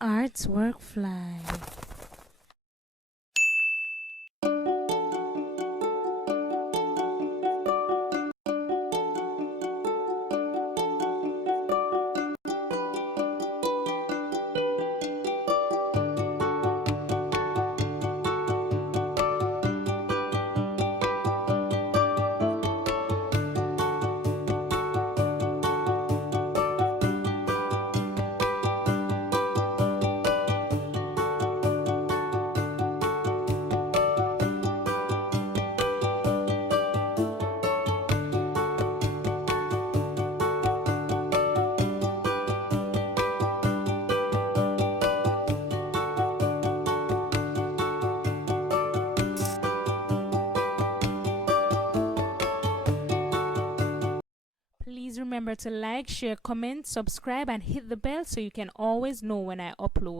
Arts Workfly. Please remember to like, share, comment, subscribe, and hit the bell so you can always know when I upload.